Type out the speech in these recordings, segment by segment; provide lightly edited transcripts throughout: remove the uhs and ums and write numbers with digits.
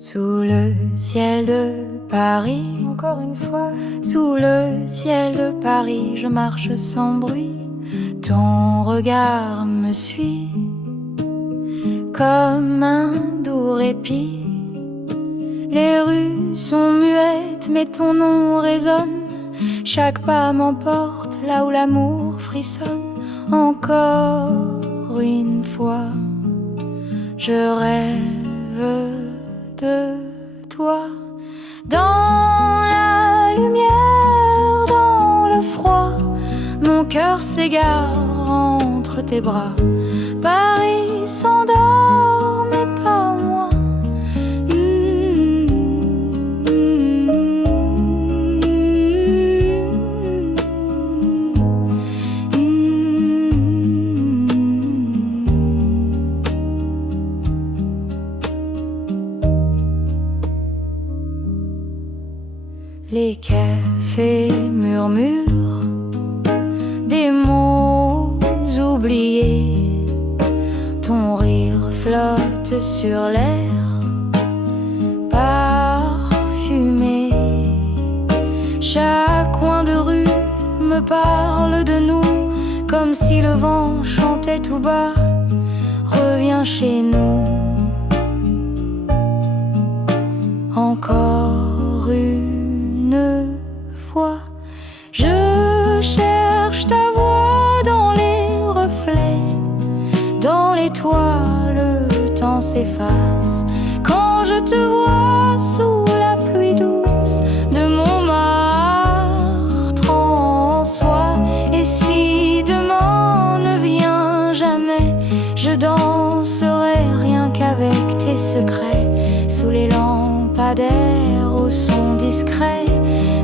Sous le ciel de Paris, encore une fois, sous le ciel de Paris, je marche sans bruit. Ton regard me suit comme un doux répit. Les rues sont muettes, mais ton nom résonne. Chaque pas m'emporte là où l'amour frissonne. Encore une fois, je rêve de toi. Dans la lumière, dans le froid, mon cœur s'égare entre tes bras. Paris s'endort, mais pas moi. Les cafés murmurent des mots oubliés. Ton rire flotte sur l'air parfumé. Chaque coin de rue me parle de nous, comme si le vent chantait tout bas. Reviens chez nous. Encore une fois, je cherche ta voix dans les reflets. Dans les toits, le temps s'efface quand je te vois sous la pluie douce de Montmartre en soie. Et si demain ne vient jamais, je danserai rien qu'avec tes secrets, sous les lampadaires au son discret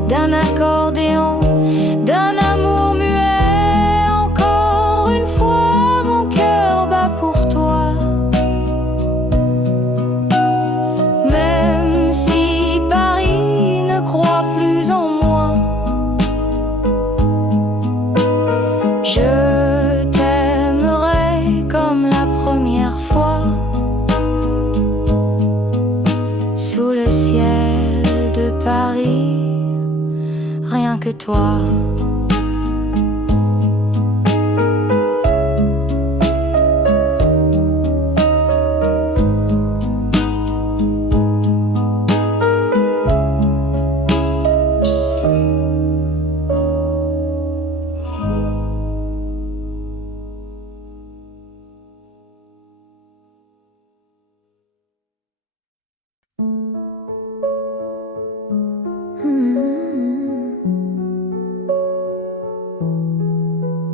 d'un accordéon, d'un amour muet. Encore une fois, mon cœur bat pour toi. Même si Paris ne croit plus en moi, je t'aimerai comme la première fois. Sous le ciel de Paris, rien que toi.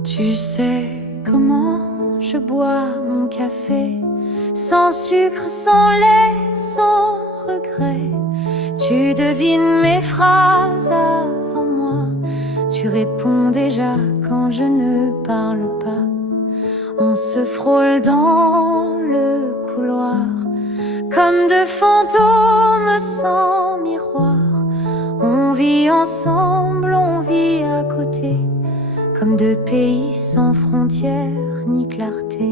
Tu sais comment je bois mon café, sans sucre, sans lait, sans regret. Tu devines mes phrases avant moi, tu réponds déjà quand je ne parle pas. On se frôle dans le couloir, comme deux fantômes sans miroir. On vit ensemble, on vit à côté, comme deux pays sans frontières ni clarté.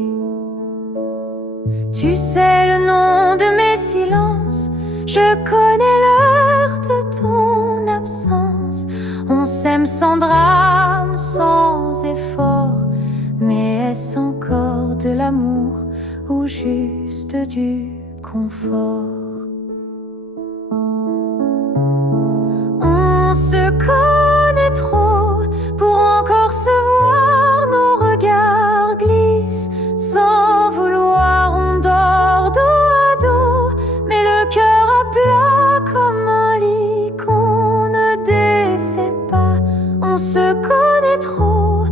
Tu sais le nom de mes silences, je connais l'heure de ton absence. On s'aime sans drame, sans effort, mais est-ce encore de l'amour ou juste du confort? On se connaît trop pour encore se voir, nos regards glissent sans vouloir. On dort dos à dos, mais le cœur à plat comme un lit qu'on ne défait pas. On se connaît trop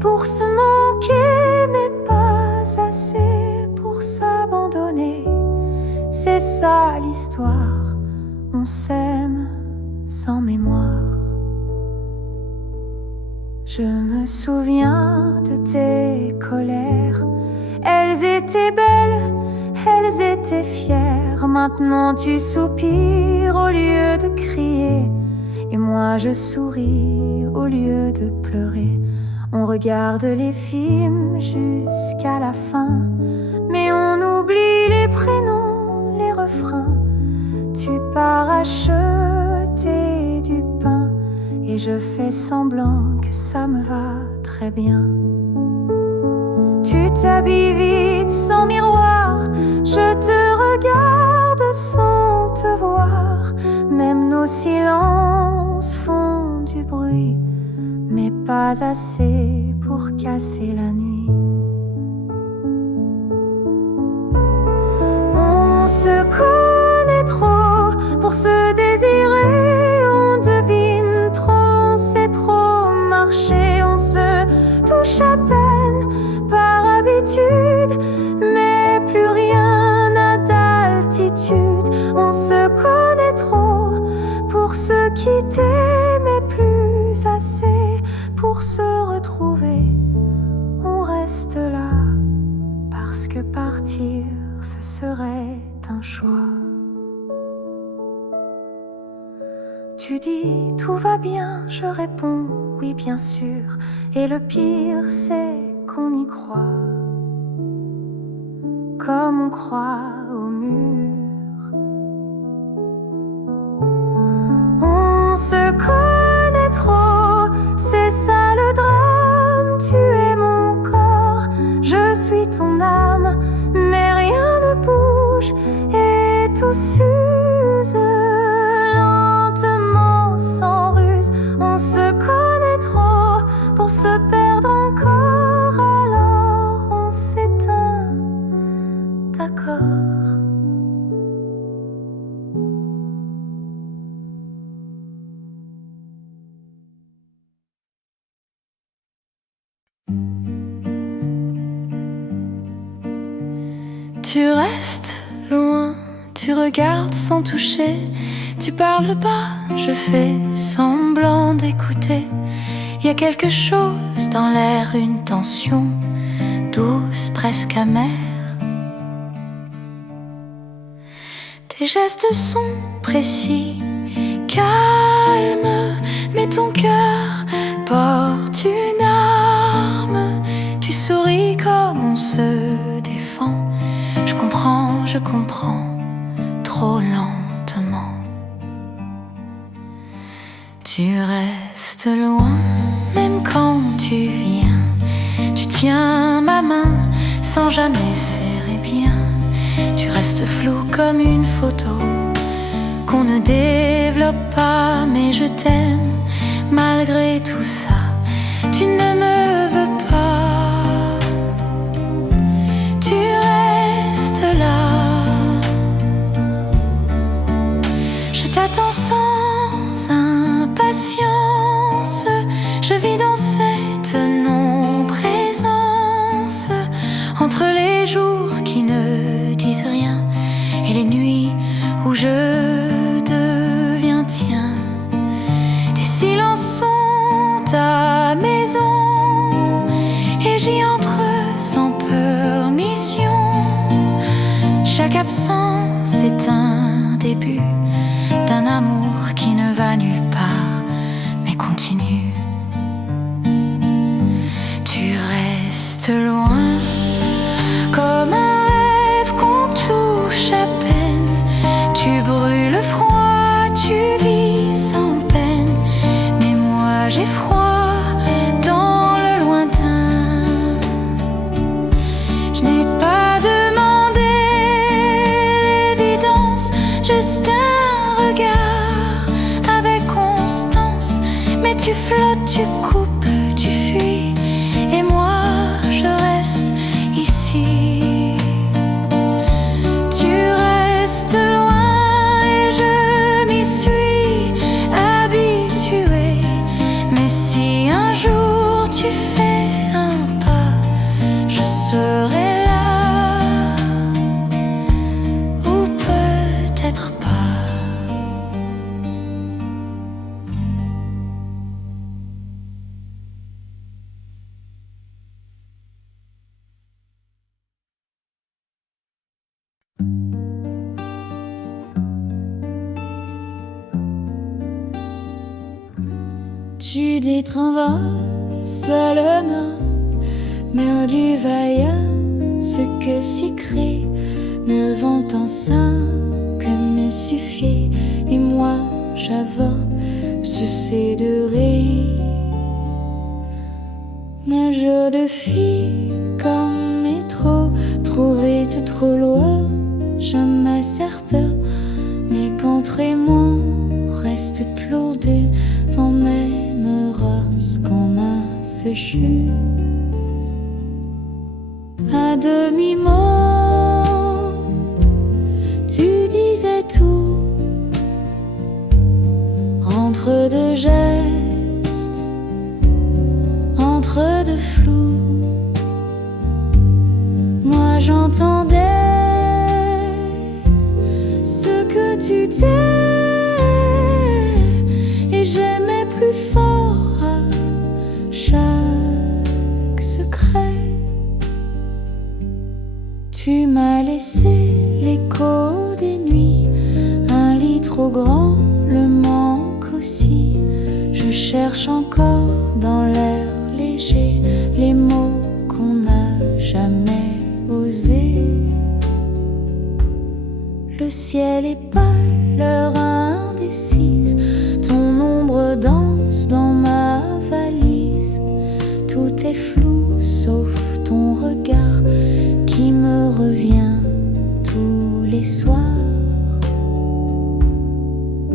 pour se manquer, mais pas assez pour s'abandonner. C'est ça l'histoire, on s'aime sans mémoire. Je me souviens de tes colères, elles étaient belles, elles étaient fières. Maintenant tu soupires au lieu de crier, et moi je souris au lieu de pleurer. On regarde les films jusqu'à la fin, mais on oublie les prénoms, les refrains. Tu pars acheter du pain et je fais semblant que ça me va très bien. Tu t'habilles vite sans miroir, je te regarde sans te voir. Même nos silences font du bruit, mais pas assez pour casser la nuit. On se connaît trop pour se désirer, on devine trop, on sait trop marcher, on se touche à peine par habitude, mais plus rien n'a d'altitude. On se connaît trop pour se quitter, mais plus assez pour se retrouver. On reste là parce que partir, ce serait un choix. Tu dis tout va bien, je réponds oui bien sûr, et le pire c'est qu'on y croit, comme on croit au mur. On se connaît trop, c'est ça le drame. Tu es mon corps, je suis ton âme, mais rien ne bouge et tout s'use lentement sans ruse. On se connaît trop pour se perdre encore, alors on s'éteint, d'accord. Tu restes loin, tu regardes sans toucher, tu parles bas, je fais semblant d'écouter. Y a quelque chose dans l'air, une tension douce, presque amère. Tes gestes sont précis, calmes, mais ton cœur porte une arme. Tu souris comme on se défend. Je comprends trop lentement. Tu restes loin, même quand tu viens. Tu tiens ma main sans jamais serrer bien. Tu restes flou comme une photo qu'on ne développe pas, mais je t'aime malgré tout ça. Tu ne me veux pas. Tu restes là. Je t'attends sans impatience. Je vis dans cette non-présence, entre les jours qui ne disent rien et les nuits où je deviens tien. Tes silences sont ta maison et j'y entre sans permission. Chaque absence est un début d'un amour qui ne va nulle part, mais continue. Tu restes loin, comme un rêve qu'on touche à peine. Tu brûles froid, tu vis sans peine, mais moi j'ai froid dans le lointain. Je n'ai pas demandé l'évidence, juste un regard avec constance. Mais tu flottes, tu coupes, tu fuis, et moi je reste ici. Tu restes loin et je m'y suis habituée. Mais si un jour tu fais un pas, je serai là, ou peut-être pas. Tu dis travail seulement, mais du vaillant, ce que s'écrit ne vont en ça que me suffit. triste plourde vent m'aimera ce qu'on a séché. À demi-mot, tu disais tout, entre deux gestes, entre deux flous. Moi j'entendais ce que tu disais et j'aimais plus fort à chaque secret. Tu m'as laissé l'écho des nuits, un lit trop grand, le manque aussi. Je cherche encore dans l'air léger les mots qu'on n'a jamais osés. Le ciel est pâle, l'heure indécise, ton ombre danse dans ma valise. Tout est flou sauf ton regard qui me revient tous les soirs.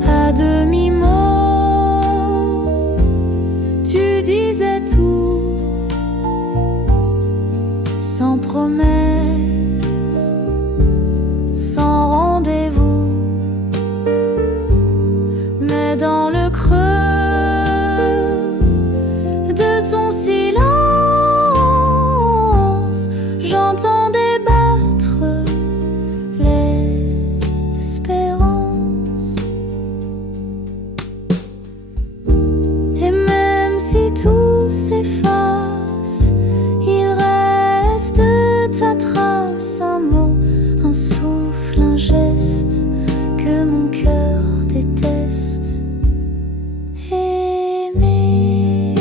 À demi-mot, tu disais tout, sans promesse, sans rendez-vous. Mais dans le creux de ton silence, j'entendais battre l'espérance. Et même si tout s'efface, il reste ta trace, un mot, un souffle, un geste que mon cœur déteste. Aimer.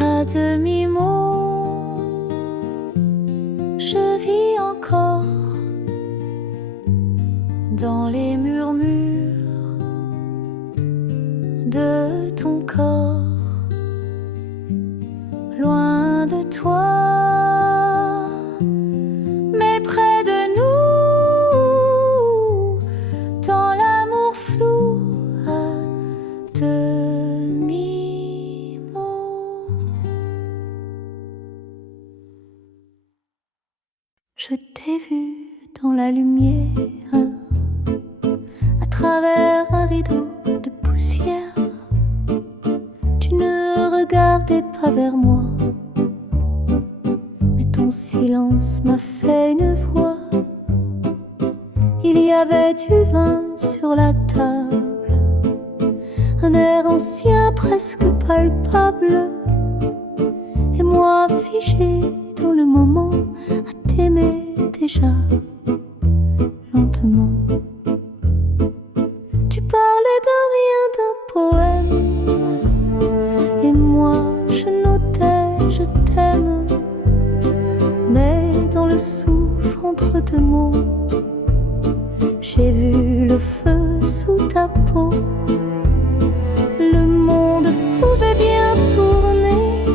À demi-mot, je vis encore dans les murmures de ton corps, loin de toi, mais près de nous, dans l'amour flou à demi-mot. Je t'ai vu dans la lumière, à travers un rideau de poussière. Tu ne regardais pas vers moi, mais ton silence m'a fait une voix. Il y avait du vin sur la table, un air ancien presque palpable, et moi figé dans le moment à t'aimer déjà lentement. Tu parlais d'un rien, d'un poème, et moi je notais je t'aime. Mais dans le souffle entre deux mots, j'ai vu le feu sous ta peau. Le monde pouvait bien tourner,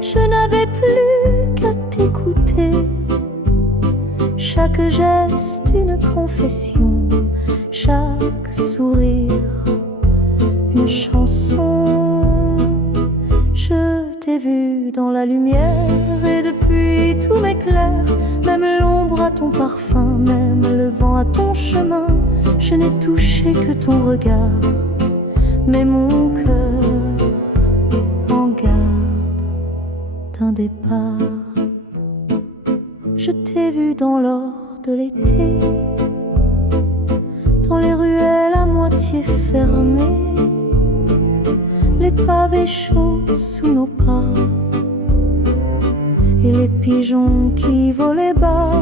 je n'avais plus qu'à t'écouter. Chaque geste une confession, chaque sourire une chanson. Je t'ai vu dans la lumière et depuis tout m'éclaire. Même l'ombre a ton parfum, même le vent a ton chemin. Je n'ai touché que ton regard, mais mon cœur en garde d'un départ. Je t'ai vu dans l'or de l'été, dans les ruelles à moitié fermées, les pavés chauds sous nos pas, et les pigeons qui volaient bas.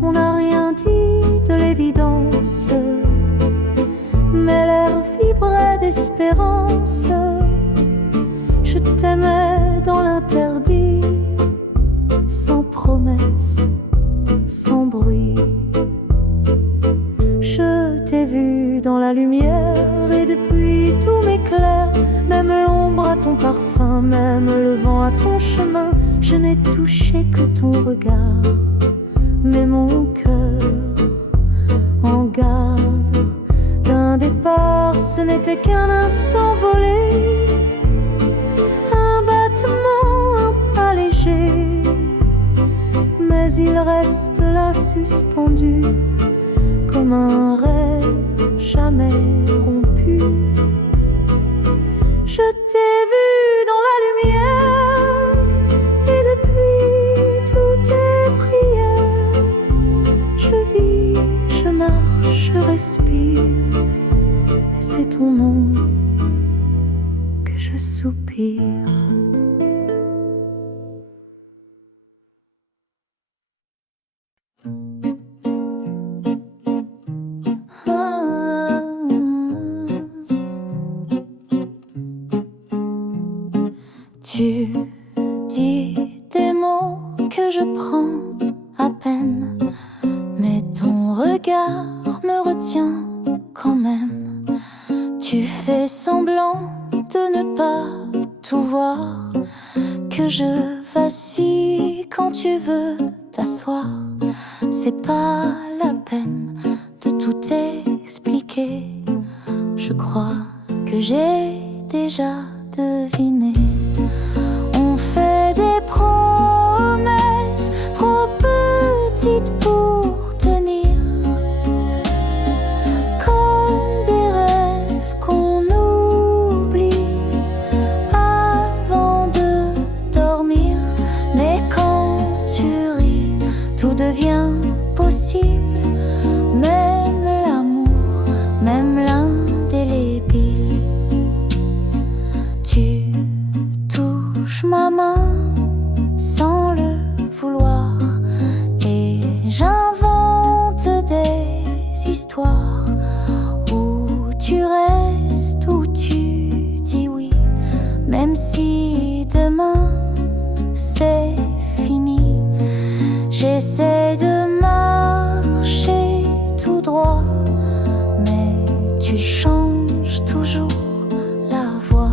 On n'a rien dit de l'évidence, mais l'air vibrait d'espérance. Je t'aimais dans l'interdit, sans promesse, sans bruit. Je t'ai vu vu dans la lumière, et depuis tout m'éclaire. Même l'ombre à ton parfum, même le vent à ton chemin. Je n'ai touché que ton regard, mais mon cœur en garde. D'un départ, ce n'était qu'un instant volé, un battement, un pas léger, mais il reste là suspendu, comme un rêve jamais rompu. Je t'ai vu dans la lumière, et depuis toutes tes prières, je vis, je marche, je respire, et c'est ton nom que je soupire. Tu dis des mots que je prends à peine, mais ton regard me retient quand même. Tu fais semblant de ne pas tout voir, que je vacille quand tu veux t'asseoir. C'est pas la peine de tout expliquer, je crois que j'ai déjà deviné. On fait des promesses trop petites pour tenir, comme des rêves qu'on oublie avant de dormir. Mais quand tu ris, tout devient possible, même l'amour, même l'indélébile. Tu touches ma main sans le vouloir, et j'invente des histoires où tu restes, où tu dis oui, même si demain c'est fini. J'essaie de marcher tout droit, mais tu changes toujours la voie.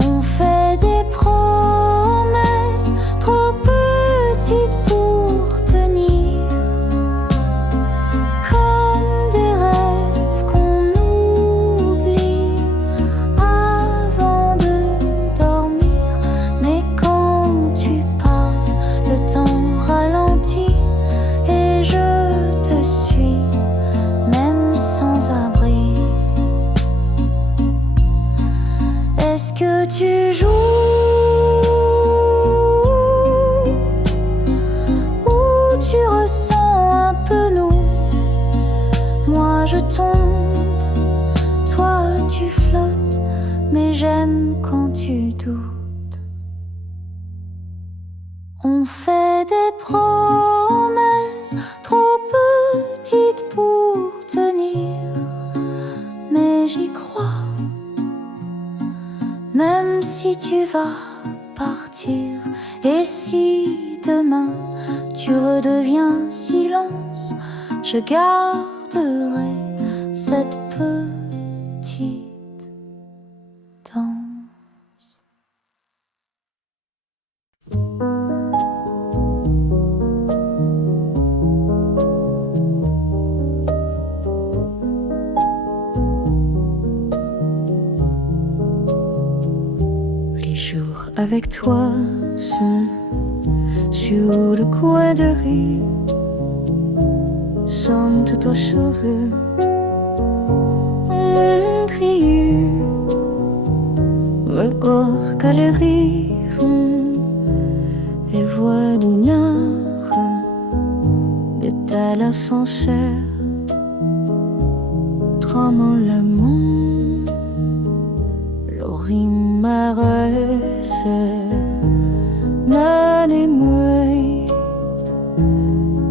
On fait des promesses trop petites pour tenir, comme des rêves qu'on oublie avant de dormir. Mais quand tu parles, le temps ralentit et je te suis, même sans abri. Est-ce que tu joues ou tu ressens un peu nous? Moi je tombe, toi tu flottes, mais j'aime quand tu doutes. On fait des promesses trop petites pour tenir, mais j'y crois. Même si tu vas partir, et si demain tu redeviens silence, je garderai cette petite danse. Les jours avec toi sont sur le coin de rue, sont tes cheveux criés, le corps galerie et voix d'honneur d'étal ascenseur, tramant le monde, l'orimaresse, man et moi,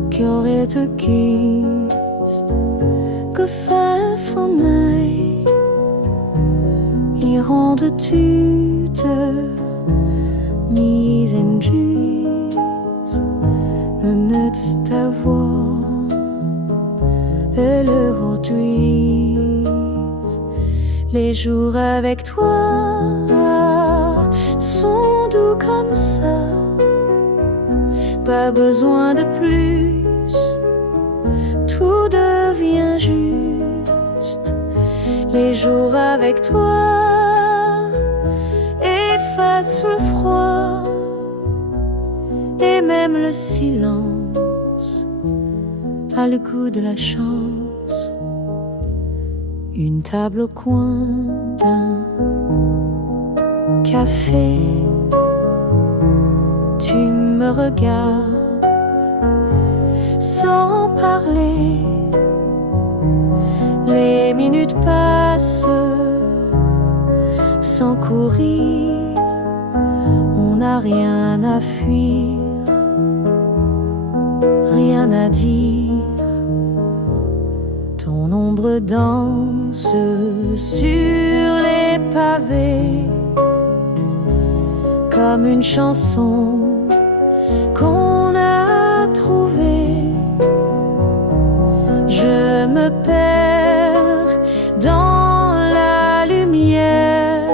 qui aurait te quitte, que fait former, iront de toute mise en juge, un ta voix, et le aujourd'hui. Les jours avec toi sont doux comme ça. Pas besoin de plus, tout devient juste. Les jours avec toi effacent le froid et même le silence a le goût de la chance. Une table au coin d'un café, tu me regardes sans parler. Les minutes passent sans courir, on n'a rien à fuir, rien à dire. Ton ombre danse sur les pavés comme une chanson qu'on a trouvée. Je me perds dans la lumière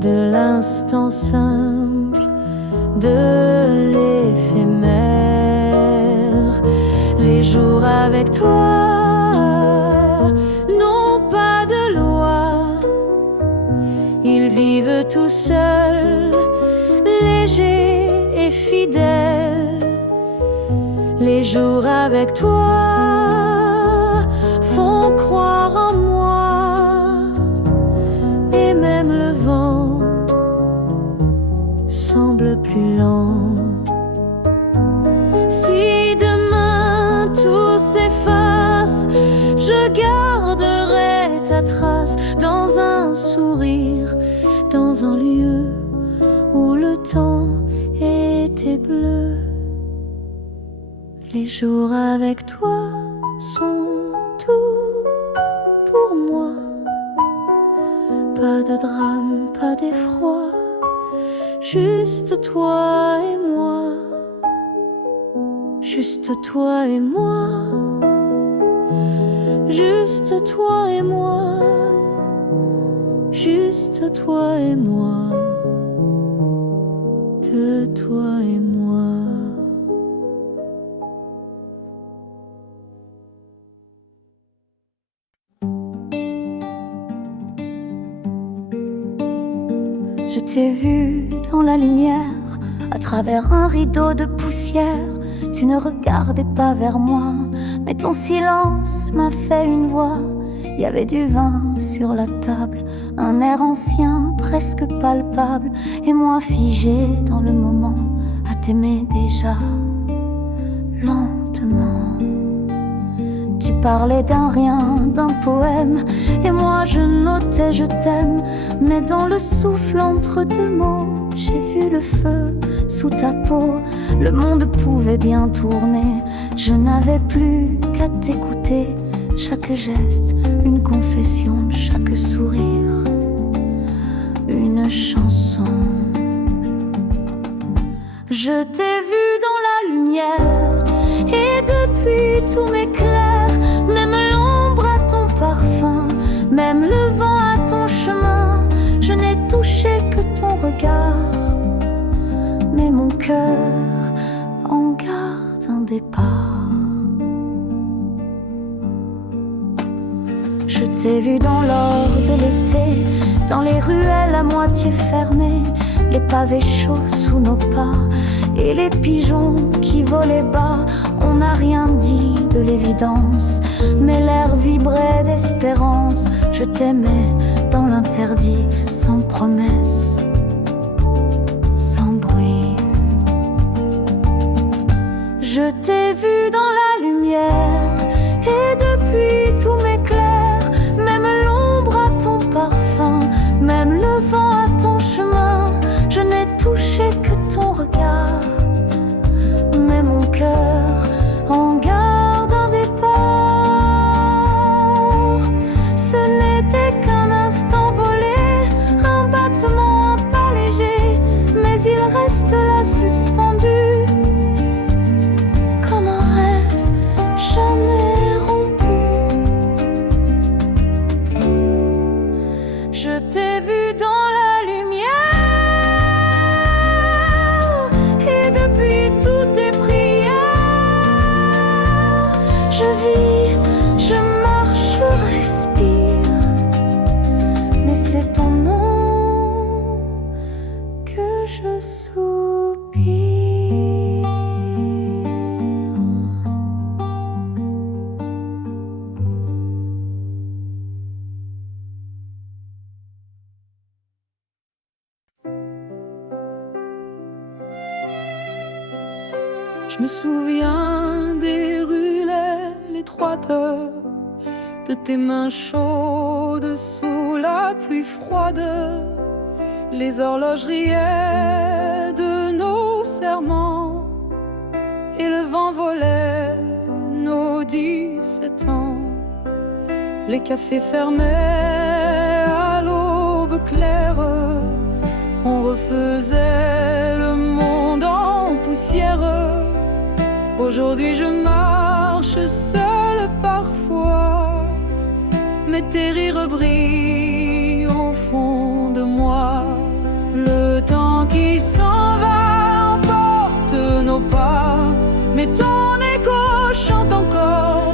de l'instant simple de l'éphémère. Les jours avec toi n'ont pas de loi, ils vivent tout seuls, légers et fidèles. Les jours avec toi font croire en moi, et même le vent semble plus lent. Si demain tout s'efface, je garderai ta trace dans un sourire, dans un lieu où le temps était bleu. Les jours avec toi sont tout pour moi. Pas de drame, pas d'effroi, juste toi et moi. Juste toi et moi. Juste toi et moi. Juste toi et moi. De toi et moi. Je t'ai vu dans la lumière, à travers un rideau de poussière. Tu ne regardais pas vers moi, mais ton silence m'a fait une voix. Il y avait du vin sur la table, un air ancien, presque palpable, et moi figé dans le moment, à t'aimer déjà, lentement. Tu parlais d'un rien, d'un poème, et moi je notais je t'aime. Mais dans le souffle entre deux mots, j'ai vu le feu sous ta peau. Le monde pouvait bien tourner, je n'avais plus qu'à t'écouter. Chaque geste, une confession, chaque sourire, une chanson. Je t'ai vu dans la lumière, et depuis tout m'éclaire. Même l'ombre à ton parfum, même le vent à ton chemin. Je n'ai touché que ton regard, mais mon cœur en garde un départ. Je t'ai vu dans l'or de l'été, dans les ruelles à moitié fermées, les pavés chauds sous nos pas et les pigeons qui volaient bas. On n'a rien dit de l'évidence, mais l'air vibrait d'espérance. Je t'aimais dans l'interdit, sans promesse, sans bruit. Je t'ai vu dans la lumière, et depuis tout m'éclaire. Même l'ombre à ton parfum, même le vent à ton chemin. Je n'ai touché que ton regard, mais mon cœur en garde un départ. Ce n'était qu'un instant volé, un battement, un Je me souviens des ruelles étroites, de tes mains chaudes sous la pluie froide. Les horloges riaient de nos serments et le vent volait nos 17 ans. Les cafés fermaient à l'aube claire, on refaisait le monde en poussière. Aujourd'hui je marche seule parfois, mais tes rires brillent au fond de moi. Le temps qui s'en va emporte nos pas, mais ton écho chante encore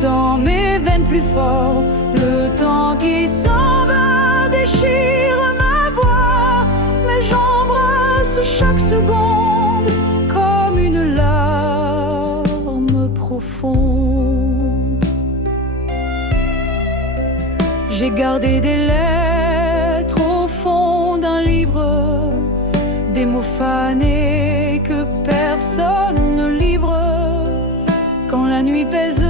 dans mes veines plus fort. Le temps qui s'en va déchire ma voix, mais j'embrasse chaque seconde comme une larme profonde. J'ai gardé des lettres au fond d'un livre, des mots fanés que personne ne livre. Quand la nuit pèse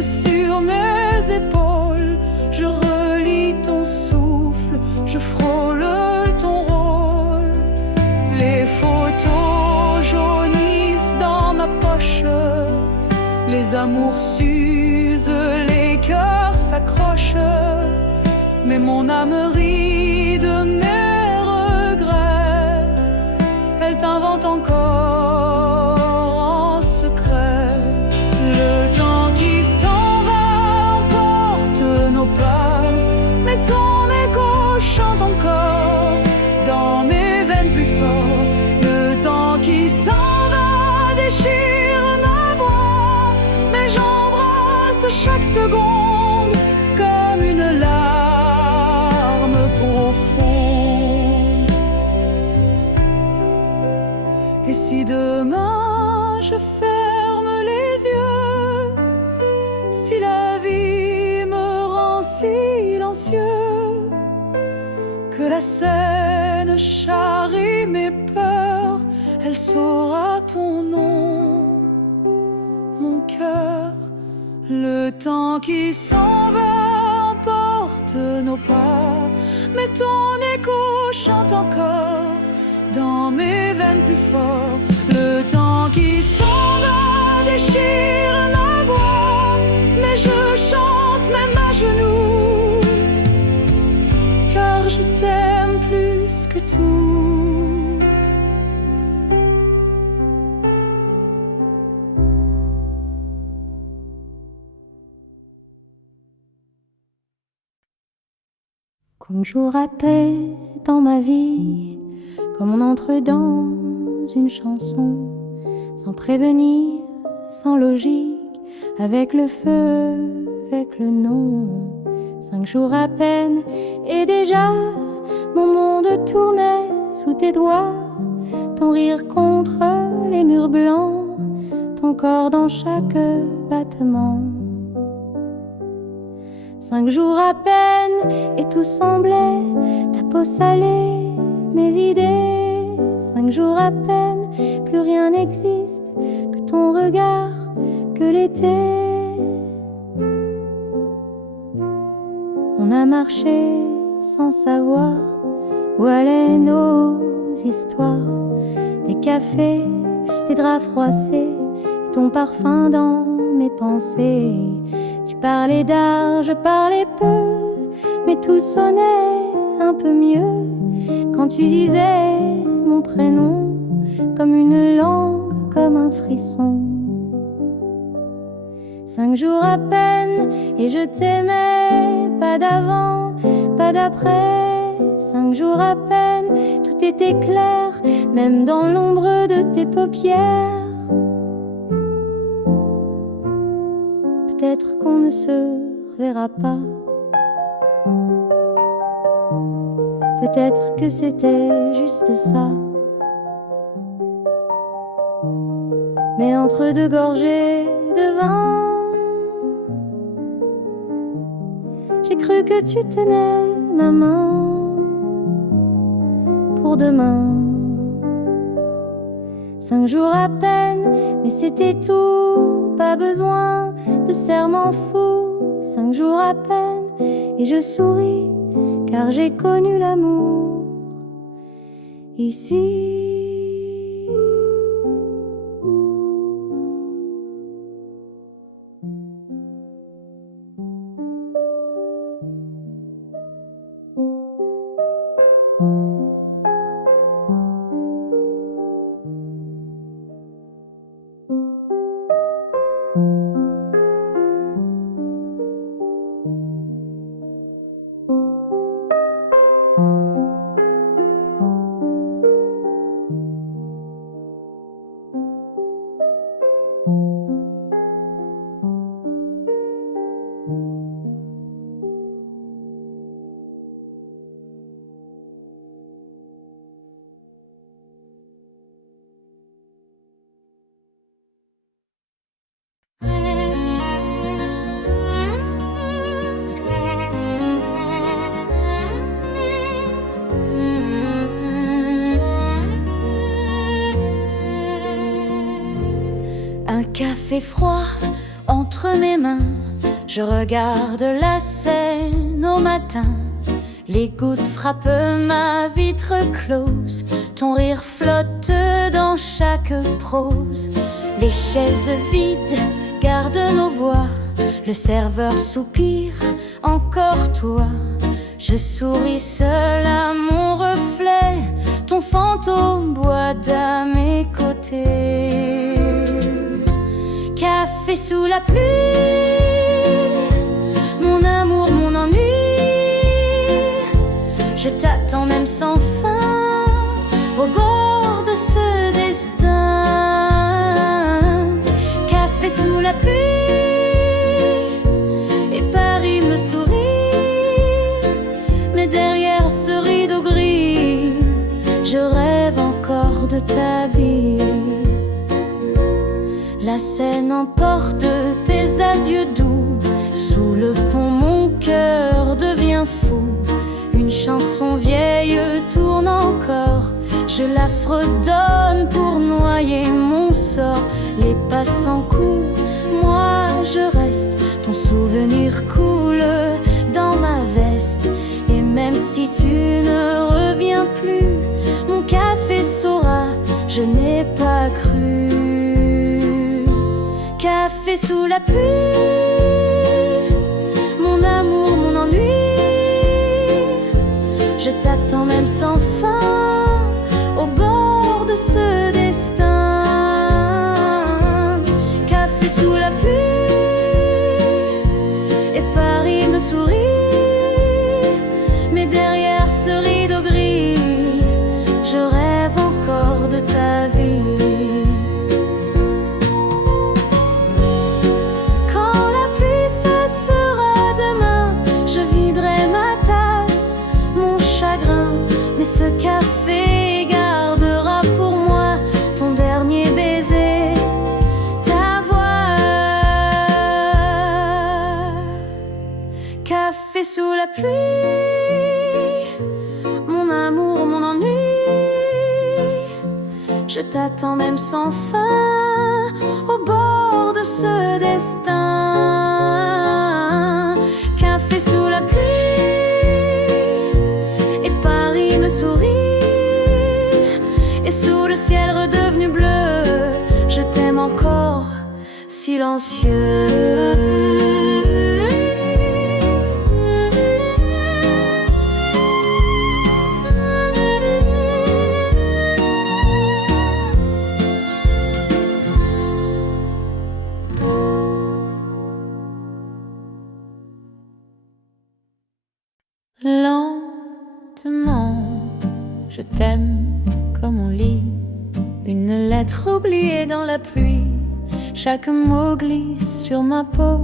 sur mes épaules, je relis ton souffle, je frôle ton rôle. Les photos jaunissent dans ma poche, les amours s'usent, les cœurs s'accrochent, mais mon âme rit de mes regrets. Elle t'invente encore en secret. Le temps qui s'en va emporte nos pas, mais ton écho chante encore dans mes veines plus fort. Le temps qui s'en va déchire ma voix, mais j'embrasse chaque seconde comme une larme profonde. Et si demain je ferme les yeux, si la vie me rend silencieux, que la scène charrie mes peurs, elle saura ton nom, mon cœur. Le temps qui s'en va emporte nos pas, mais ton écho chante encore dans mes veines plus fort. Le temps qui s'en va déchire ma voix, mais je chante même à genoux, car je t'aime plus que tout. Comme jour après dans ma vie, comme on entre dans une chanson, sans prévenir, sans logique, avec le feu, avec le nom. 5 jours à peine et déjà mon monde tournait sous tes doigts, ton rire contre les murs blancs, ton corps dans chaque battement. 5 jours à peine et tout semblait, ta peau salée, mes idées. 5 jours à peine, plus rien n'existe que ton regard, que l'été. On a marché sans savoir où allaient nos histoires. Des cafés, des draps froissés, ton parfum dans mes pensées. Tu parlais d'art, je parlais peu, mais tout sonnait un peu mieux quand tu disais mon prénom, comme une langue, comme un frisson. 5 jours à peine et je t'aimais, pas d'avant, pas d'après. 5 jours à peine, tout était clair, même dans l'ombre de tes paupières. Peut-être qu'on ne se verra pas, peut-être que c'était juste ça. Mais entre 2 gorgées de vin, j'ai cru que tu tenais ma main pour demain. 5 jours à peine, mais c'était tout. Pas besoin de serment fou. 5 jours à peine, et je souris, car j'ai connu l'amour ici. Un café froid entre mes mains, je regarde la Seine au matin. Les gouttes frappent ma vitre close, ton rire flotte dans chaque prose. Les chaises vides gardent nos voix, le serveur soupire, encore toi. Je souris seul à mon reflet, ton fantôme boite à mes côtés. Café sous la pluie, mon amour, mon ennui. Je t'attends même sans fin, au bord de ce destin. Café sous la pluie, et Paris me sourit. Mais derrière ce rideau gris, je rêve encore de ta vie. La Seine emporte tes adieux doux. Sous le pont mon cœur devient fou. Une chanson vieille tourne encore. Je la fredonne pour noyer mon sort. Les passants courent, moi je reste. Ton souvenir coule dans ma veste. Et même si tu ne reviens plus, mon café saura, je n'ai pas cru. Café sous la pluie, mon amour, mon ennui. Je t'attends même sans fin, au bord de ce destin. Café sous la pluie, et Paris me sourit. Mais derrière ce rideau gris, je rêve encore de ta vie. Ce café gardera pour moi ton dernier baiser, ta voix. Café sous la pluie, mon amour, mon ennui. Je t'attends même sans fin, au bord de ce destin. Café sous la pluie, me sourit, et sous le ciel redevenu bleu, je t'aime encore, silencieux. Lentement, je t'aime comme on lit une lettre oubliée dans la pluie. Chaque mot glisse sur ma peau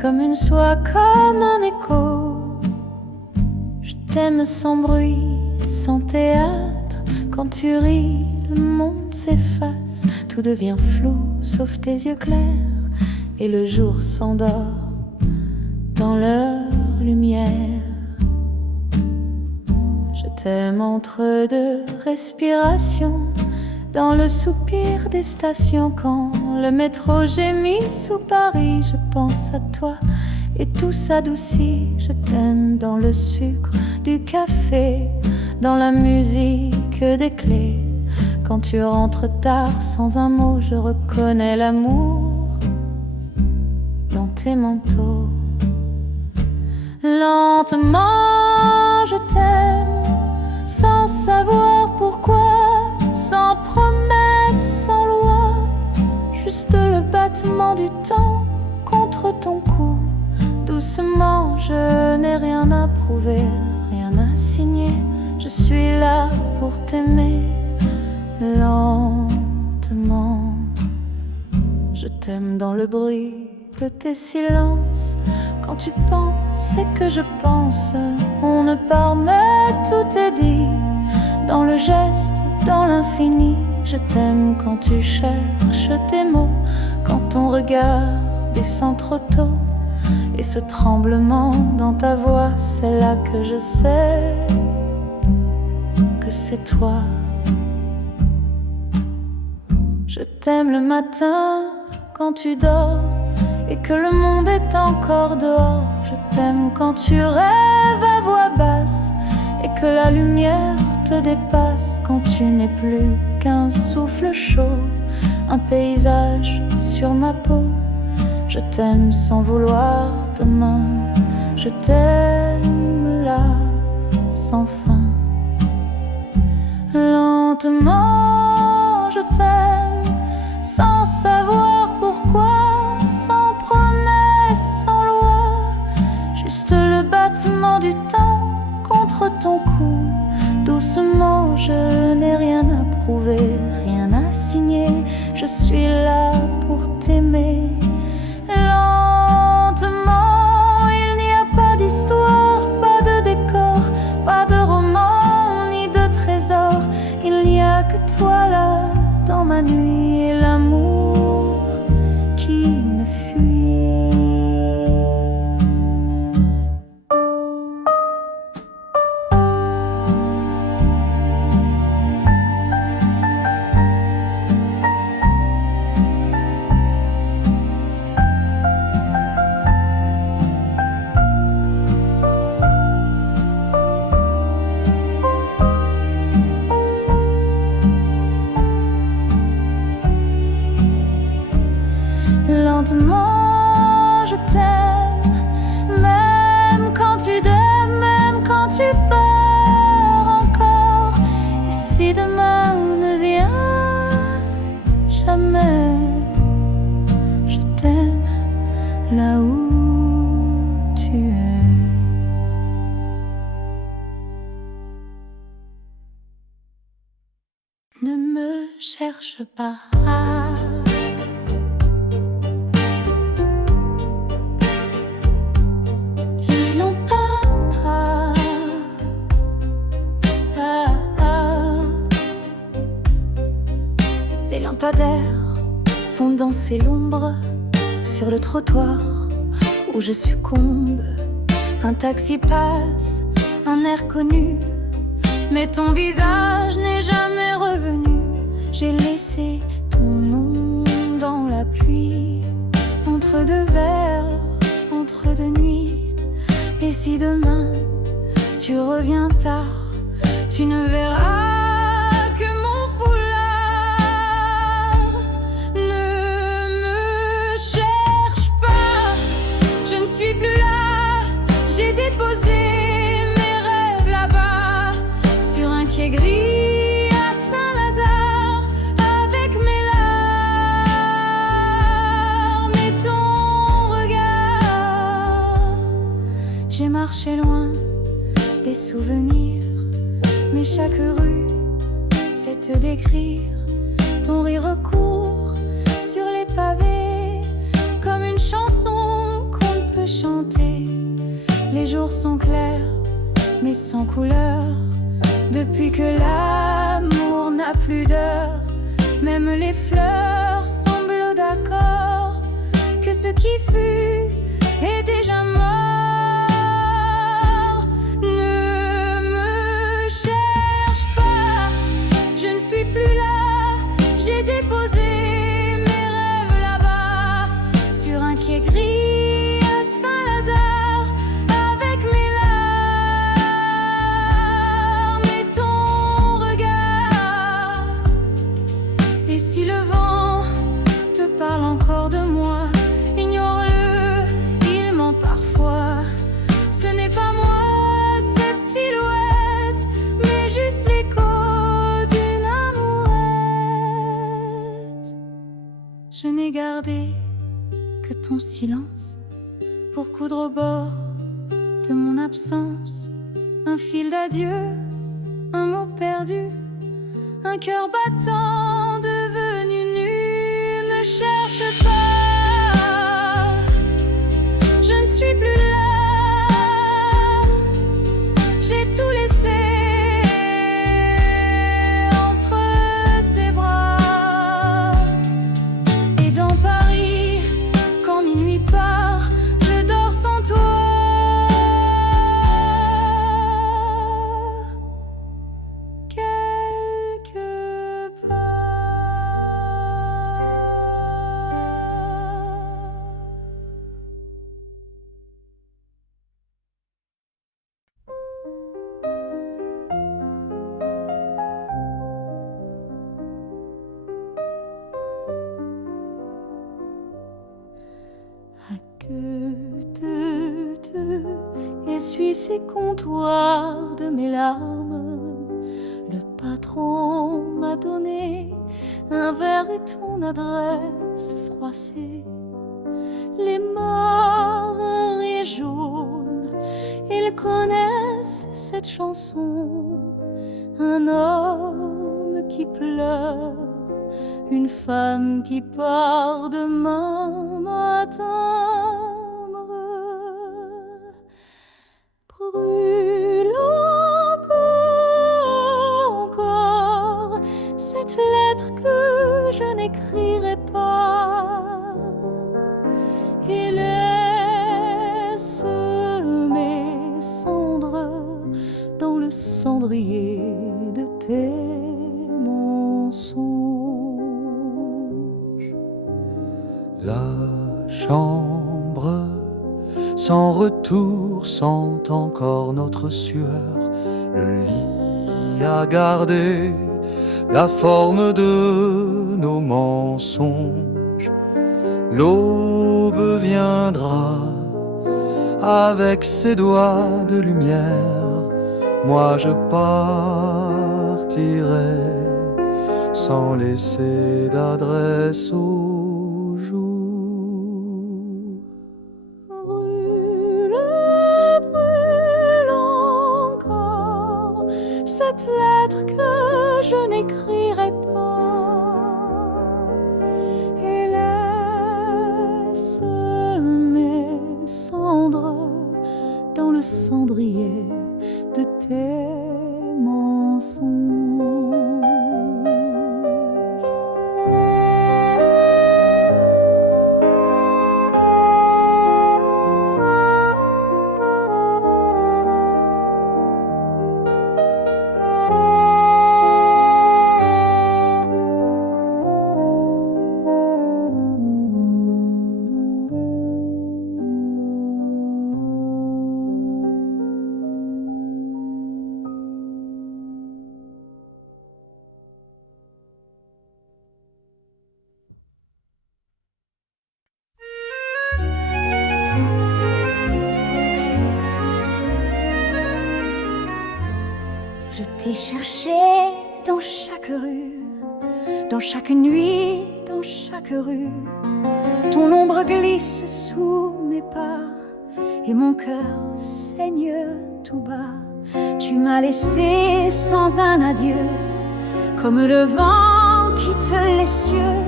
comme une soie, comme un écho. Je t'aime sans bruit, sans théâtre. Quand tu ris, le monde s'efface. Tout devient flou, sauf tes yeux clairs. Et le jour s'endort dans leur lumière. Je t'aime entre deux respirations, dans le soupir des stations. Quand le métro gémit sous Paris, je pense à toi et tout s'adoucit. Je t'aime dans le sucre du café, dans la musique des clés. Quand tu rentres tard sans un mot, je reconnais l'amour dans tes manteaux. Lentement je t'aime, sans savoir pourquoi, sans promesse, sans loi, juste le battement du temps contre ton cou. Doucement, je n'ai rien à prouver, rien à signer, je suis là pour t'aimer. Lentement, je t'aime dans le bruit de tes silences. Quand tu penses et que je pense, on ne parle mais tout est dit. Dans le geste, dans l'infini, je t'aime quand tu cherches tes mots, quand ton regard descend trop tôt. Et ce tremblement dans ta voix, c'est là que je sais que c'est toi. Je t'aime le matin quand tu dors et que le monde est encore dehors. Je t'aime quand tu rêves à voix basse et que la lumière te dépasse. Quand tu n'es plus qu'un souffle chaud, un paysage sur ma peau. Je t'aime sans vouloir demain, je t'aime là sans fin. Lentement je t'aime, sans savoir pourquoi, sans promesse, sans loi, juste le battement du temps contre ton cou. Doucement, je n'ai rien à prouver, rien à signer, je suis là pour t'aimer. Lentement, il n'y a pas d'histoire, pas de décor, pas de roman, ni de trésor. Il n'y a que toi là, dans ma nuit, et l'amour qui me fuit. Lentement, je t'aime, même quand tu donnes, même quand tu pars encore. Et si demain ne vient jamais, je t'aime là où tu es. Ne me cherche pas. Les lampadaires font danser l'ombre sur le trottoir où je succombe. Un taxi passe, un air connu, mais ton visage n'est jamais revenu. J'ai laissé ton nom dans la pluie, entre deux verres, entre deux nuits. Et si demain tu reviens tard, tu ne verras poser mes rêves là-bas sur un quai gris à Saint-Lazare avec mes larmes et ton regard. J'ai marché loin des souvenirs, mais chaque rue c'est te décrire. Ton rire court sur les pavés comme une chanson qu'on ne peut chanter. Les jours sont clairs, mais sans couleur. Depuis que l'amour n'a plus d'heure, même les fleurs semblent d'accord que ce qui fut est déjà mort. Ne me cherche pas, je ne suis plus là. garder que ton silence pour coudre au bord de mon absence un fil d'adieu, un mot perdu, un cœur battant devenu nu. Ne cherche pas, je ne suis plus là, j'ai tout laissé entre tes bras. Et dans Paris, quand minuit part, je dors sans toi. Essuie ces comptoirs de mes larmes. Le patron m'a donné un verre et ton adresse froissée. Les marins jaunes, ils connaissent cette chanson. Un homme qui pleure, une femme qui part demain matin. Brûle encore cette lettre que je n'écrirai pas, et laisse mes cendres dans le cendrier de tes mensonges. La chambre sans retour sent encore notre sueur. Le lit a gardé la forme de nos mensonges. L'aube viendra avec ses doigts de lumière. Moi je partirai sans laisser d'adresse au jour. Cette lettre que je n'écrirai pas, et laisse mes cendres dans le cendrier de tes mensonges. Je t'ai cherché dans chaque rue, dans chaque nuit, dans chaque rue. Ton ombre glisse sous mes pas et mon cœur saigne tout bas. Tu m'as laissé sans un adieu, comme le vent quitte les cieux.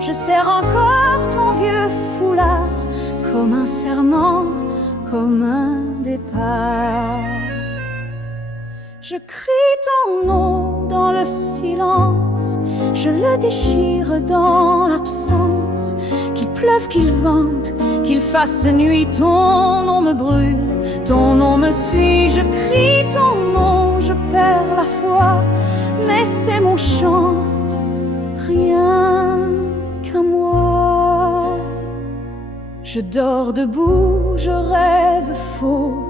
Je serre encore ton vieux foulard, comme un serment, comme un départ. Je crie ton nom dans le silence, je le déchire dans l'absence. Qu'il pleuve, qu'il vente, qu'il fasse nuit, ton nom me brûle, ton nom me suit. Je crie ton nom, je perds la foi, mais c'est mon chant, rien qu'à moi. Je dors debout, je rêve faux,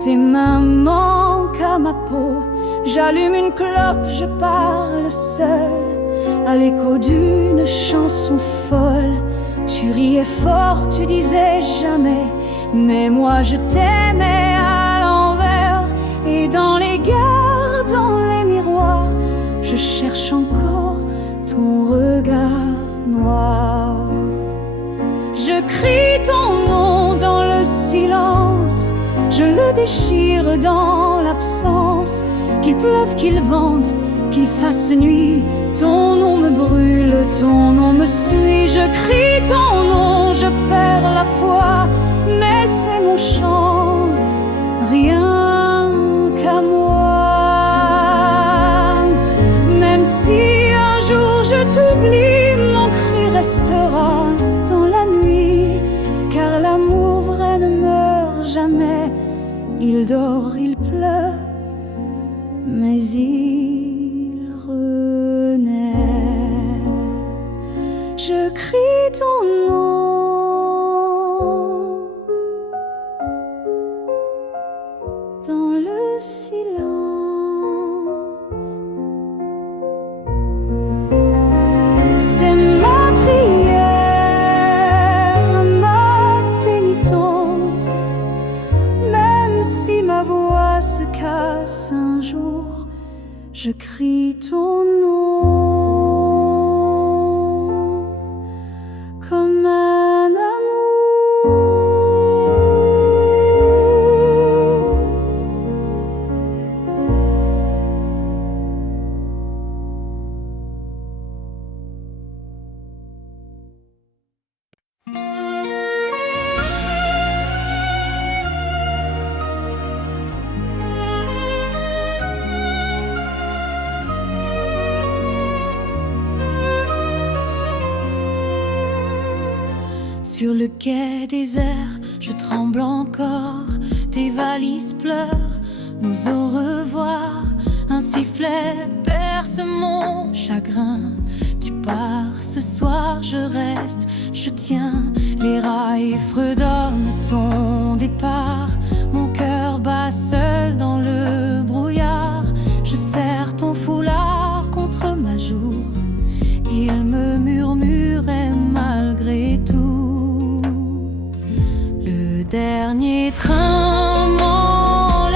tes mains manquent à ma peau. J'allume une clope, je parle seul à l'écho d'une chanson folle. Tu riais fort, tu disais jamais, mais moi je t'aimais à l'envers. Et dans les gares, dans les miroirs, je cherche encore ton regard noir. déchire dans l'absence. Qu'il pleuve, qu'il vente, qu'il fasse nuit, ton nom me brûle, ton nom me suit. Je crie ton nom, je perds la foi, mais c'est mon chant, rien qu'à moi. Même si un jour je t'oublie, mon cri restera dans la nuit, car l'amour vrai ne meurt jamais. Il dort, il pleut, mais il renaît. Je crie ton nom dans le silence. C'est ma prière, ma pénitence. Même si ma voix se casse un jour, je crie ton nom comme un amour. Sur le quai désert, je tremble encore. Tes valises pleurent, nos au revoir. Un sifflet perce mon chagrin. Tu pars ce soir, je reste, je tiens. Les rails fredonnent ton départ. Mon cœur bat seul dans le brouillard. Je serre ton foulard contre ma joue. Il me murmurait malgré tout. Le dernier train m'enlève-toi,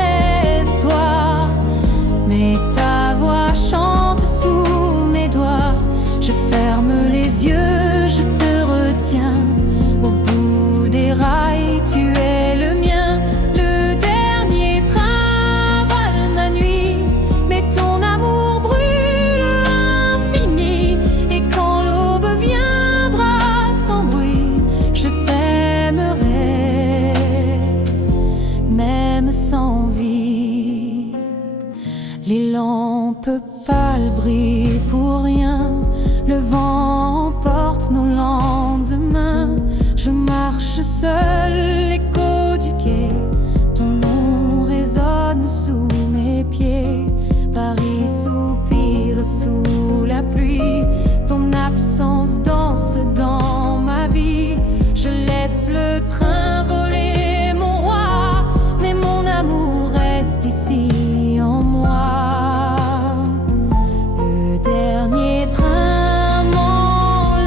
mais ta voix chante sous mes doigts. Je ferme les yeux, je te retiens. Au bout des rails, tu es le mien. Le dernier train vole ma nuit, mais ton amour brûle infini. Et quand l'aube viendra sans bruit, je t'aimerai, même sans vie. Les lampes pâles brillent pour rien. Le vent emporte nos lendemains. Je marche seul, l'écho du quai. Ton nom résonne sous mes pieds. Paris soupire sous la pluie. Ton absence danse dans ma vie. Je laisse le train voler mon roi, mais mon amour reste ici en moi. Le dernier train m'enlève-toi,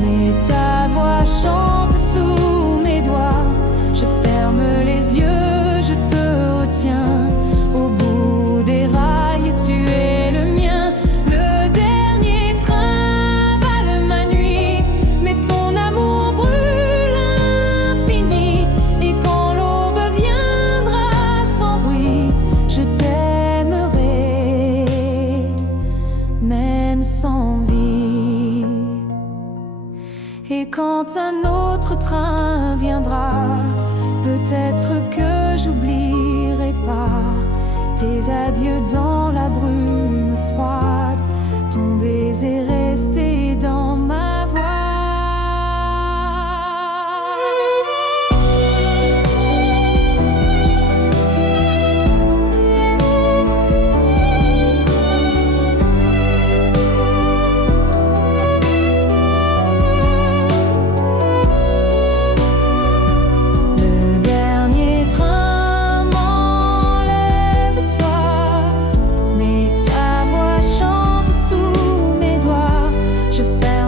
mais ta voix chante sous mes doigts. Je ferme les yeux, je te retiens. Au bout des rails, tu es le mien. Le dernier train vole ma nuit, mais ton amour brûle infini. Et quand l'aube viendra sans bruit, je t'aimerai, même sans vie. Et quand un autre train viendra, peut-être que j'oublierai pas tes adieux dans la brume froide, ton baiser resté dans ma voix. Le dernier train m'enlève-toi, mais ta voix chante sous mes doigts. Je ferme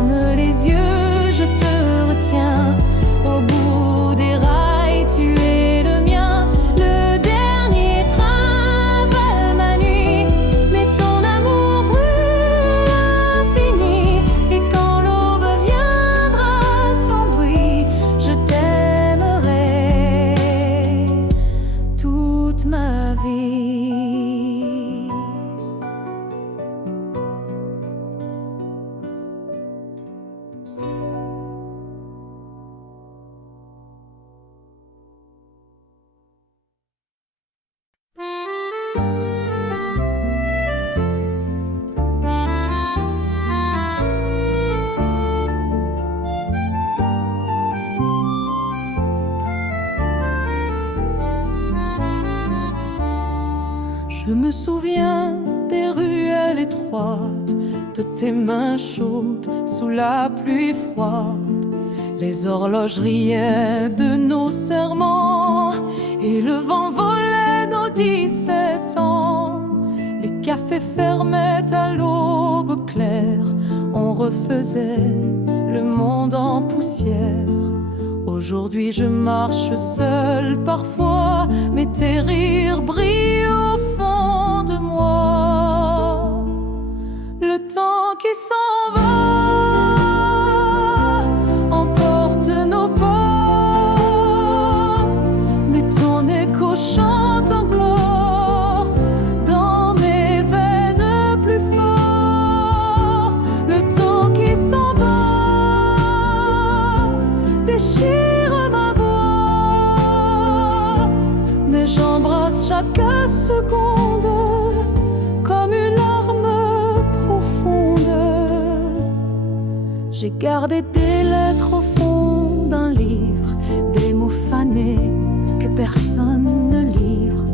Je me souviens des ruelles étroites, de tes mains chaudes sous la pluie froide. Les horloges riaient de nos serments et le vent volait nos 17 ans. Les cafés fermaient à l'aube claire, on refaisait le monde en poussière. Aujourd'hui je marche seul parfois, mais tes rires brillent au fond de moi. Le temps qui s'en va emporte nos pas, mais ton écho chante encore dans mes veines plus fort. Le temps qui s'en va déchire ma voix, mais j'embrasse chaque seconde comme une larme profonde. J'ai gardé des lettres au fond d'un livre, des mots fanés que personne ne livre.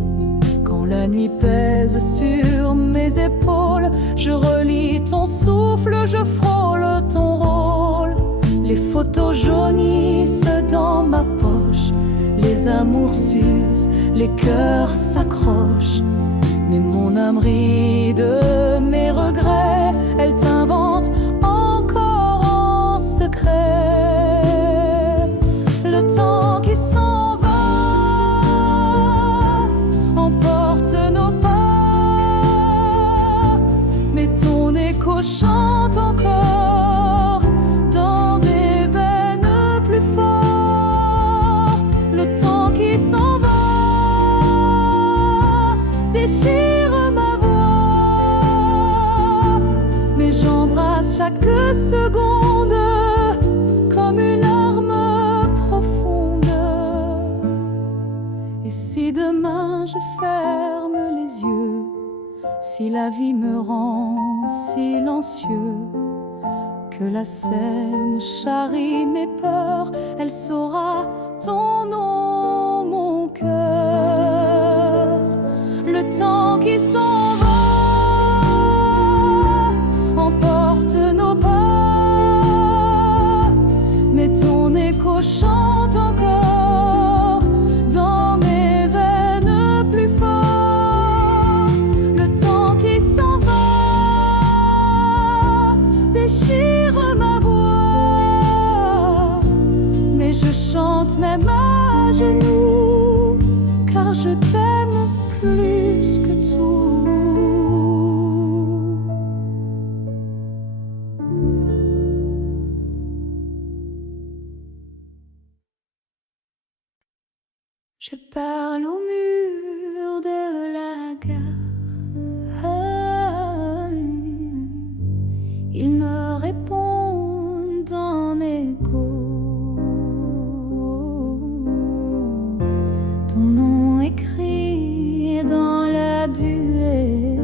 Quand la nuit pèse sur mes épaules, je relis ton souffle, je frôle ton rôle. Les photos jaunissent dans ma poche, les amours s'usent, les cœurs s'accrochent. Mais mon âme rit de mes regrets, elle t'invente encore en secret. Le temps qui s'en va emporte nos pas, mais ton écho chante encore dans mes veines plus fort. Le temps qui s'en va déchire ma voix, mais j'embrasse chaque seconde comme une larme profonde. Et si demain je ferme les yeux, si la vie me rend silencieux, que la scène charrie mes peurs, elle saura ton nom, mon cœur. Le temps qui s'en va emporte nos pas, mais ton écho chante encore dans mes veines plus fort. Le temps qui s'en va déchire ma voix, mais je chante même à genoux, car je t'aime plus que tout. Je parle au mur de la gare, il me répond en écho. Ton nom écrit dans la buée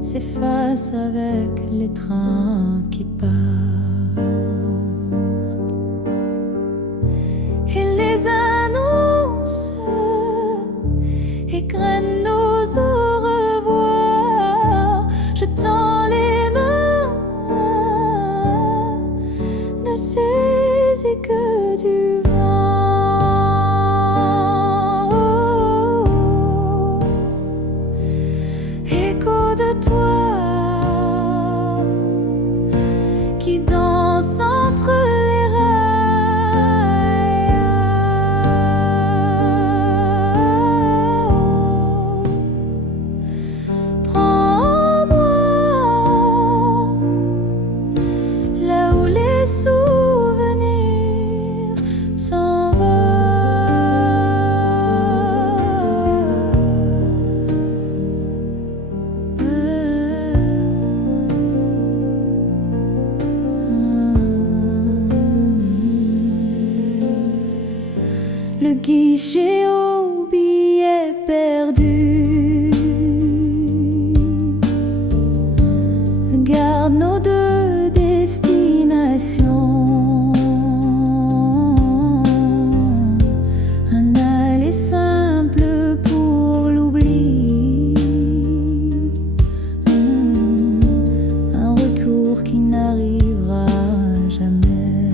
s'efface avec les trains qui partent. Et les annonces égrènent nos au revoir. Je tends les mains, ne saisis que du vent. Écho de toi qui danse entre les rails. Prends-moi là où les souvenirs s'envolent. Le guichet au billet perdue. Garde nos deux destinations. Un aller simple pour l'oubli. Un retour qui n'arrivera jamais.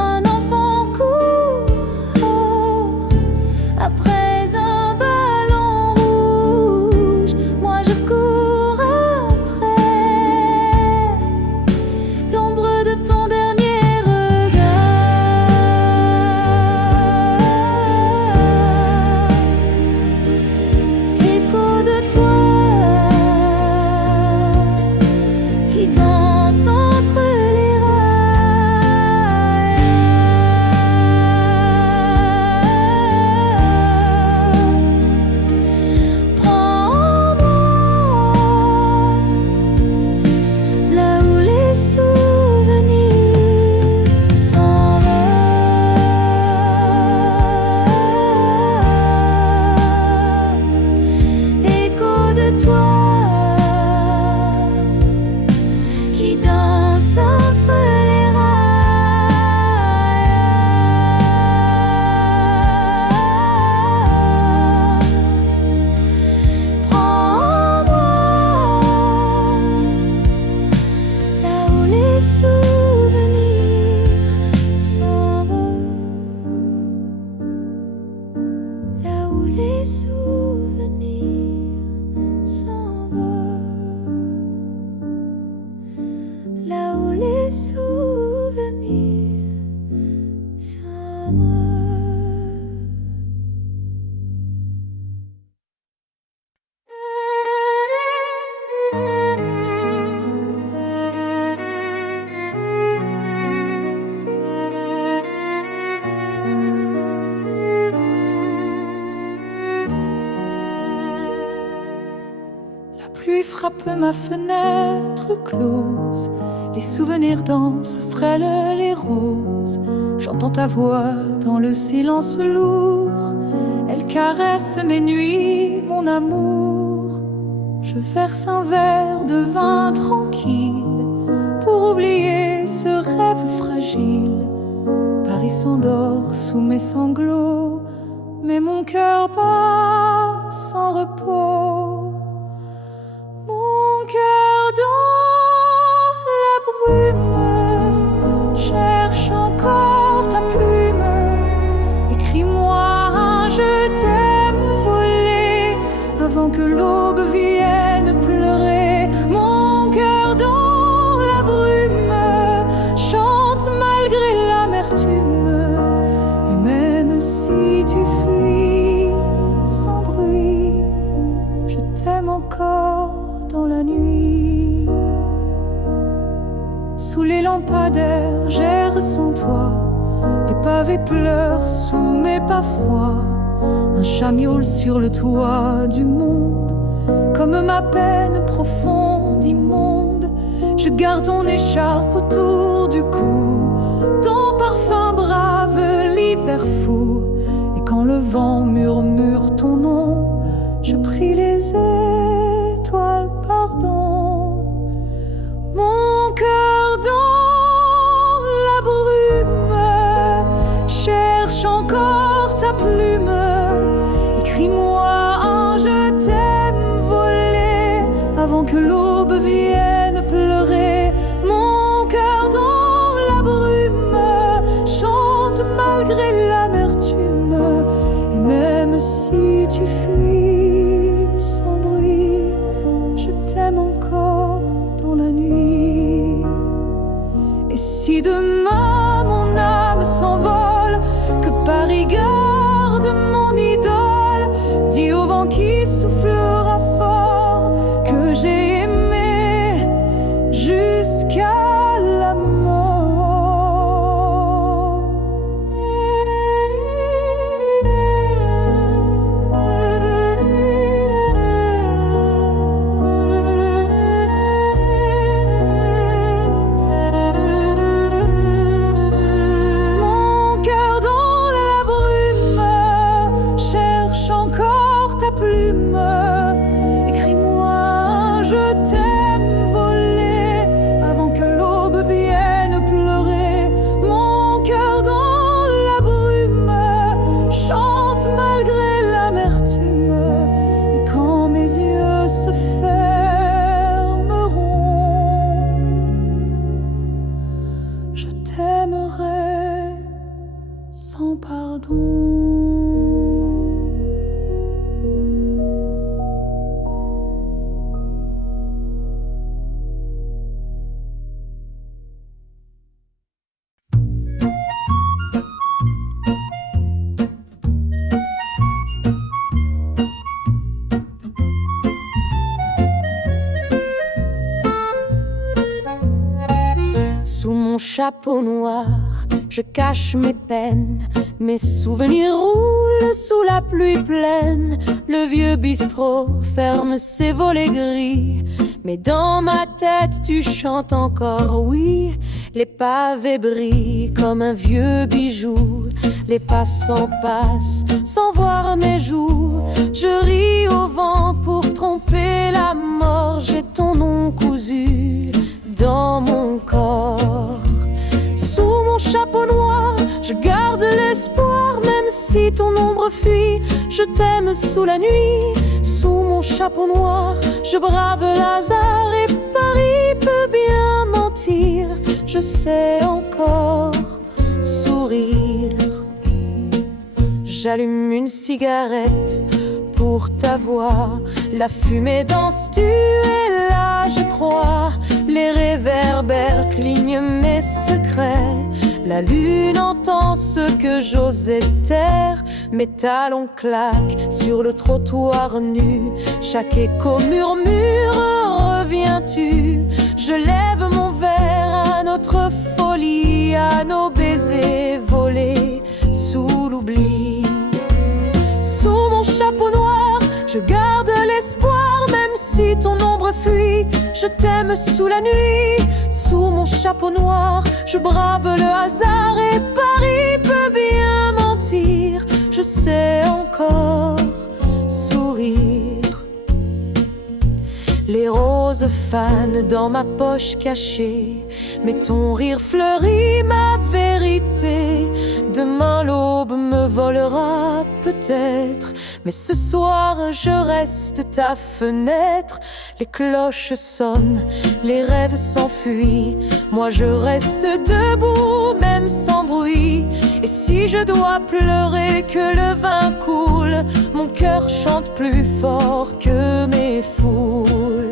Un enfant court après un ballon rouge. Moi je cours après l'ombre de ton dernier regard. Écho de toi qui danse entre les rails. Prends-moi là où les souvenirs s'envolent. Écho de toi qui danse entre les rails. Prends-moi là où les souvenirs s'envolent. Là où les souvenirs s'envolent. Là où les souvenirs s'envolent. La pluie frappe ma fenêtre close. Les souvenirs dansent frêles les roses. J'entends ta voix dans le silence lourd. Elle caresse mes nuits, mon amour. Je verse un verre de vin tranquille pour oublier ce rêve fragile. Paris s'endort sous mes sanglots, mais mon cœur bat sans repos. Mon cœur dans la brume cherche encore ta plume. Écris-moi un je t'aime volé avant que l'aube vienne pleurer. Mon cœur dans la brume chante malgré l'amertume. Et même si tu fuis sans bruit, je t'aime encore dans la nuit. Sous les lampadaires, j'erre sans toi. Les pavés pleurent sous mes pas froids. Un chat miaule sur le toit du monde. Comme ma peine profonde, immonde, je garde ton écharpe autour du cou. Ton parfum brave l'hiver fou. Et quand le vent murmure ton nom, je prie les étoiles pardon. Mon cœur dans la brume cherche encore ta plume. Écris-moi un je t'aime volé avant que l'aube vienne pleurer. Mon cœur dans la brume chante malgré l'amertume. Et même si tu fuis sans bruit, je t'aime encore dans la nuit. Et si demain mon âme s'envole, que Paris garde mon idole, dis au vent qui soufflera fort que j'ai aimé jusqu'à la mort. Mon cœur dans la brume je t'aimerai sans pardon. Sous mon chapeau noir, je cache mes peines. Mes souvenirs roulent sous la pluie pleine. Le vieux bistrot ferme ses volets gris. Mais dans ma tête tu chantes encore, oui. Les pavés brillent comme un vieux bijou. Les passants passent sans voir mes joues. Je ris au vent pour tromper la mort. J'ai ton nom cousu dans mon corps. Sous mon chapeau noir, je garde l'espoir. Même si ton ombre fuit, je t'aime sous la nuit. Sous mon chapeau noir, je brave le hasard. Et Paris peut bien mentir, je sais encore sourire. J'allume une cigarette pour ta voix. La fumée danse-tu et là je crois. Les réverbères clignent mes secrets. La lune entend ce que j'osais taire. Mes talons claquent sur le trottoir nu. Chaque écho murmure, reviens-tu? Je lève mon verre à notre folie, à nos baisers volés sous l'oubli. Sous mon chapeau noir, je garde l'espoir. Même si ton ombre fuit, je t'aime sous la nuit. Sous mon chapeau noir, je brave le hasard. Et Paris peut bien mentir, je sais encore sourire. Les roses fanent dans ma poche cachée, mais ton rire fleurit ma vérité. Demain l'aube me volera peut-être, mais ce soir je reste ta fenêtre. Les cloches sonnent, les rêves s'enfuient. Moi je reste debout, même sans bruit. Et si je dois pleurer que le vin coule, mon cœur chante plus fort que mes foules.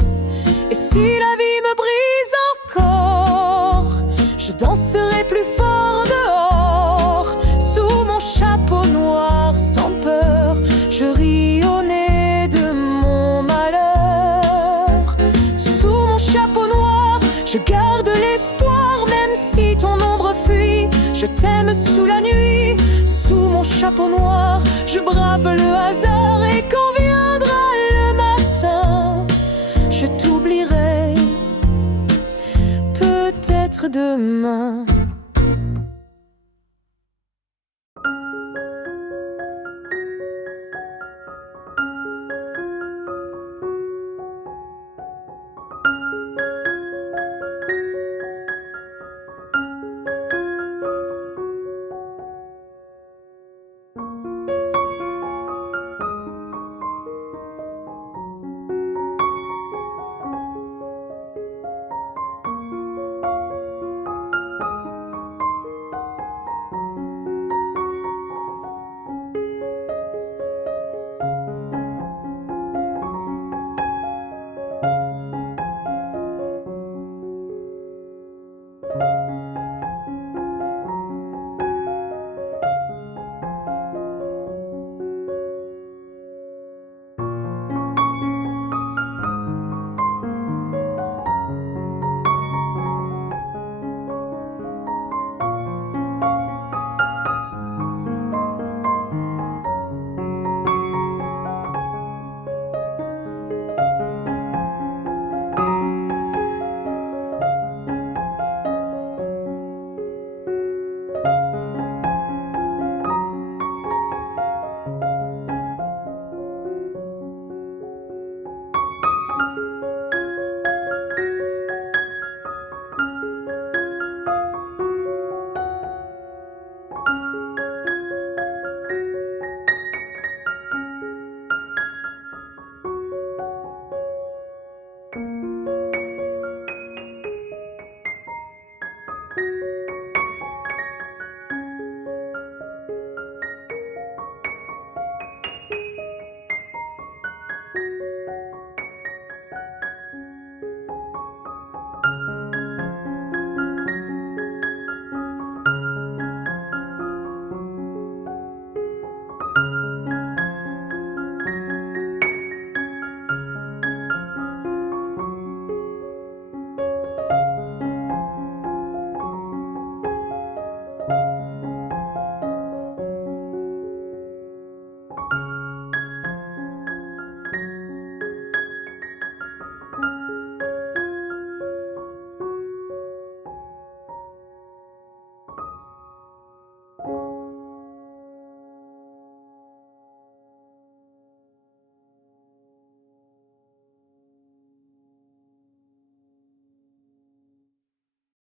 Et si la vie me brise encore, je danserai plus fort dehors. Sous mon chapeau noir, sans peur, je ris au nez de mon malheur. Sous mon chapeau noir, je garde l'espoir. Même si ton ombre fuit, je t'aime sous la nuit. Sous mon chapeau noir, je brave le hasard. Et quand viendra le matin, je t'oublierai peut-être demain.